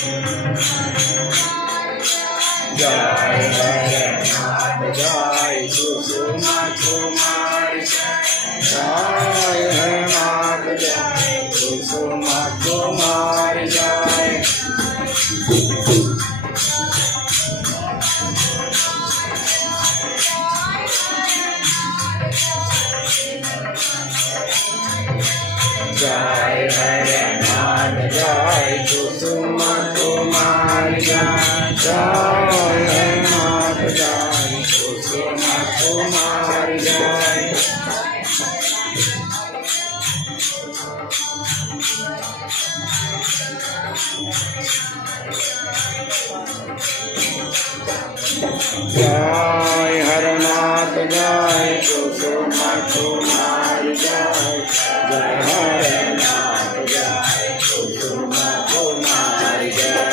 जय हरनाथ जय कुसुमा कुमारी जय हरनाथ जय कुसुमा कुमारी जय जय हरनाथ जय कुसुमा कुमारी जय जय हरनाथ जय कुसुमा कुमारी जय जय हरनाथ जय कुसुमा कुमारी जय जय हरनाथ जय कुसुमा कुमारी जय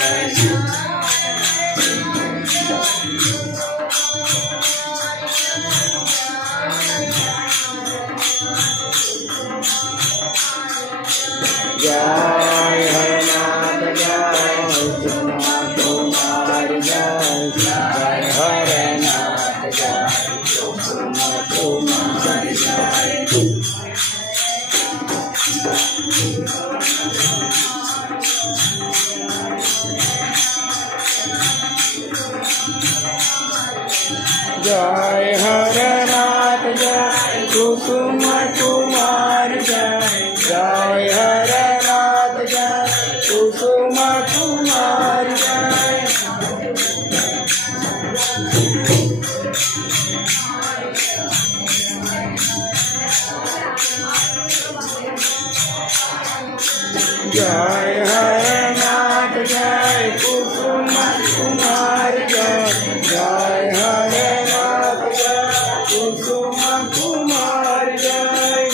जय हरनाथ जय कुसुमा कुमारी जय जय हरनाथ जय कुसुमा कुमारी जय जय हरनाथ जय कुसुमा कुमारी जय जय हरनाथ जय कुसुमा कुमारी जय जय हरनाथ जय कुसुमा कुमारी जय जय हरनाथ जय कुसुमा कुमारी जय